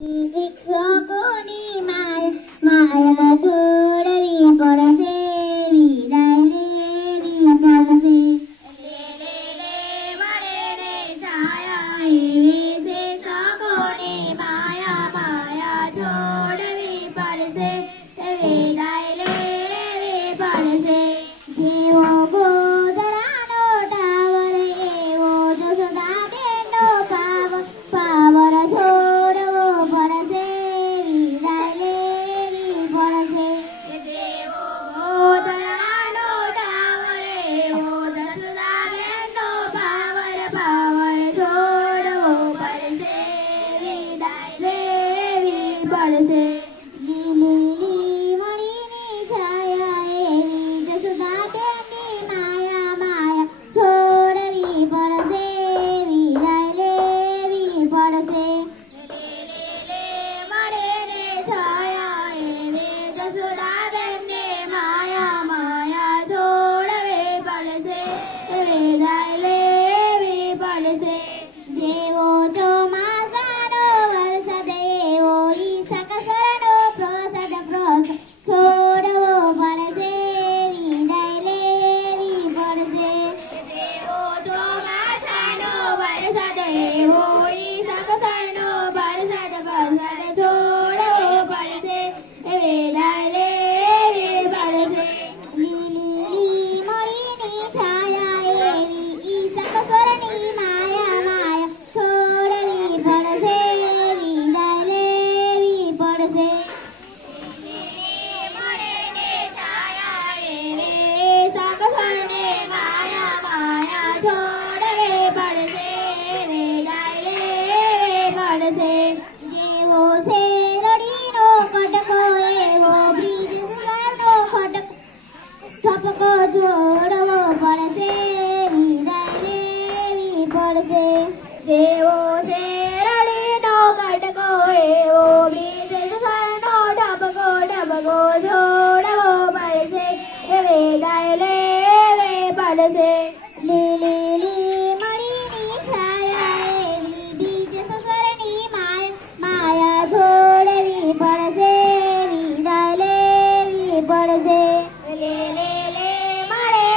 શિક્ષકોની માયા છોડવી પડશે, વિદાય લેવી પડશે. મળે રે છાયા એવી શિક્ષકોની માયા છોડવી પડશે, વિદાય લેવી પડશે. જેવો ગોધરાનો ટાવર એવો જો સદા તેનો પાવર છોડવો પડશે, વિદાય લેવી પડશે. જેવો ગોધરાનો ટાવર એવો જો સદા તેનો પાવર છોડવો પડશે, વિદાય લેવી પડશે. લીલી મણીની છાયા એવી જસુદા તેની માયા છોડવી પડશે, વિદાય લેવી પડશે. મળે રે છાયા એવી જસુદા તેની માયા છોડવી પડશે, વિદાય લેવી પડશે. જેવો ચોમાસાનો વરસાદ એવો ઈ સકસરનો પ્રસાદ છોડવો પડશે, વિદાય લેવી પડશે. જેવો ચોમાસાનો વરસાદ એવો ઈ સકસરનો પ્રસાદ છોડવો પડશે, વિદાય લેવી પડશે. લીલી મણીની છાયા એવી ઈ સકસરની માયા છોડવી પડશે, વિદાય લેવી પડશે. મળે ને છાયા એવી સકસરને માયા છોડવી પડશે, વિદાય લેવી પડશે. જેવો શેરડીનો કટકો એવો બ્રિજ સુવારનો ઠપકો છોડવો પડશે, વિદાય લેવી પડશે. જેવો શેરડીનો કટકો એવો બ્રિજ સુવારનો ઠપકો છોડવો પડશે, વિદાય લેવી પડશે. લીલી મણીની છાયા એવી બીજ સસરની માયા છોડવી પડશે, વિદાય લેવી પડશે. મળે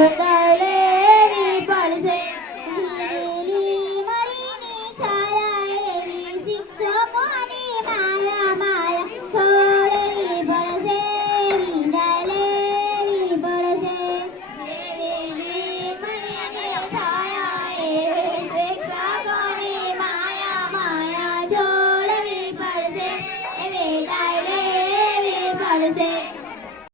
હૃદય